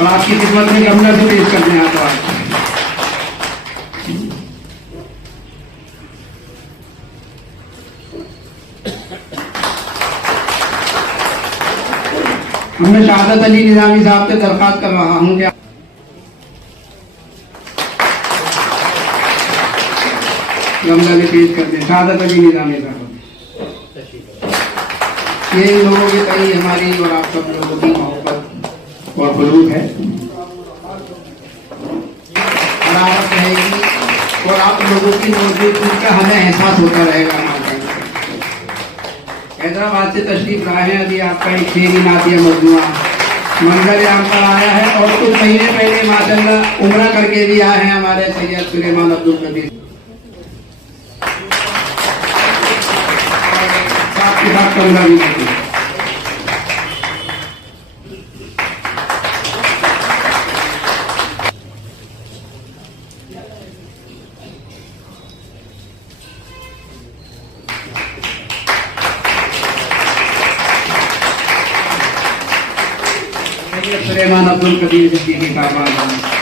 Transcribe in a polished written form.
और आपकी खिदमत में गमला से पेश करते हैं तो आज मैं शहादत अली निजामी साहब से दरखास्त कर रहा हूं कि गमला में पेश करते हैं। शहादत अली निजामी साहब, ये लोगों के कई हमारी और आप सब लोगों की मोहब्बत और खुलूक है, हरारत रहेगी और आप लोगों की मौजूदगी का हमें एहसास होता रहेगा। हैदराबाद से तशरीफ लाए हैं, अभी आपका एक शेरी नातिया मजमुआ मंजर आम पर आया है और कुछ महीने पहले माशाअल्लाह उम्रा करके भी आए हैं हमारे सैयद सुलेमान अब्दुल कदीर साहब के साथ कमरा भी नहीं। सुलेमान अब्दुल कदीर सिद्दीकी साहब